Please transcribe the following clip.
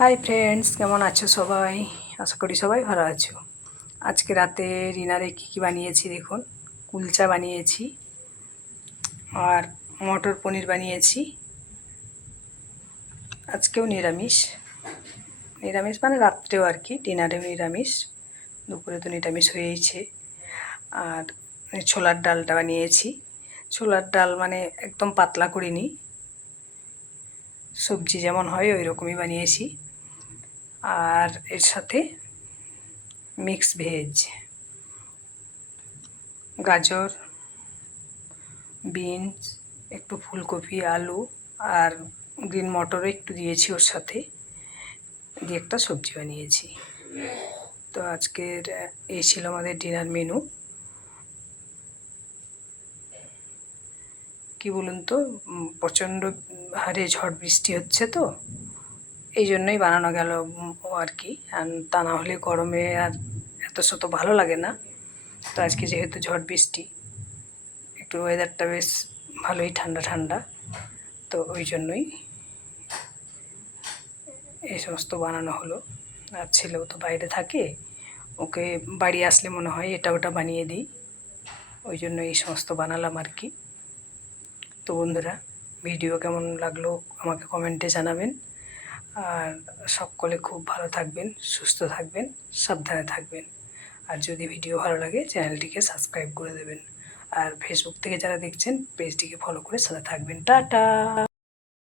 Hi friends কেমন আছো সবাই? আশা করি সবাই ভালো আছো। আজকে রাতে ডিনারে কী কী বানিয়েছি দেখুন। কুলচা বানিয়েছি আর মটর পনির বানিয়েছি। আজকেও নিরামিষ। নিরামিষ মানে রাত্রেও আর কি ডিনারেও নিরামিষ। দুপুরে তো নিরামিষ হয়েইছে। আর ছোলার ডালটা বানিয়েছি। ছোলার ডাল মানে একদম পাতলা করিনি। সবজি যেমন হয় ওই রকমই বানিয়েছি। আর এর সাথে মিক্স ভেজ গাজর বিনস একটু ফুলকপি, আলু আর গ্রিন মটরও একটু দিয়েছি ওর সাথে। দিয়ে একটা সবজি বানিয়েছি। তো আজকের এই ছিল আমাদের ডিনার মেনু কি বলুন তো প্রচণ্ড হারে ঝড় বৃষ্টি হচ্ছে তো। এই জন্যই বানানো গেল আর কি। আর তা না হলে গরমে আর এত শত ভালো লাগে না। তো আজকে যেহেতু ঝড় বৃষ্টি, একটু ওয়েদারটা বেশ ভালোই ঠান্ডা ঠান্ডা। তো ওই জন্যই এই সমস্ত বানানো হলো। আর ছেলেও তো বাইরে থাকে, ওকে বাড়ি আসলে মনে হয় এটা ওটা বানিয়ে দিই। ওই জন্য এই সমস্ত বানালাম আর কি। তো বন্ধুরা ভিডিও কেমন লাগল আমাকে কমেন্টে জানাবেন। আর সকলে খুব ভালো থাকবেন, সুস্থ থাকবেন, সাবধানে থাকবেন। আর যদি ভিডিও ভালো লাগে, চ্যানেলটিকে সাবস্ক্রাইব করে দেবেন। আর ফেসবুক থেকে যারা দেখছেন, পেজটিকে ফলো করে সাথে থাকবেন। টাটা!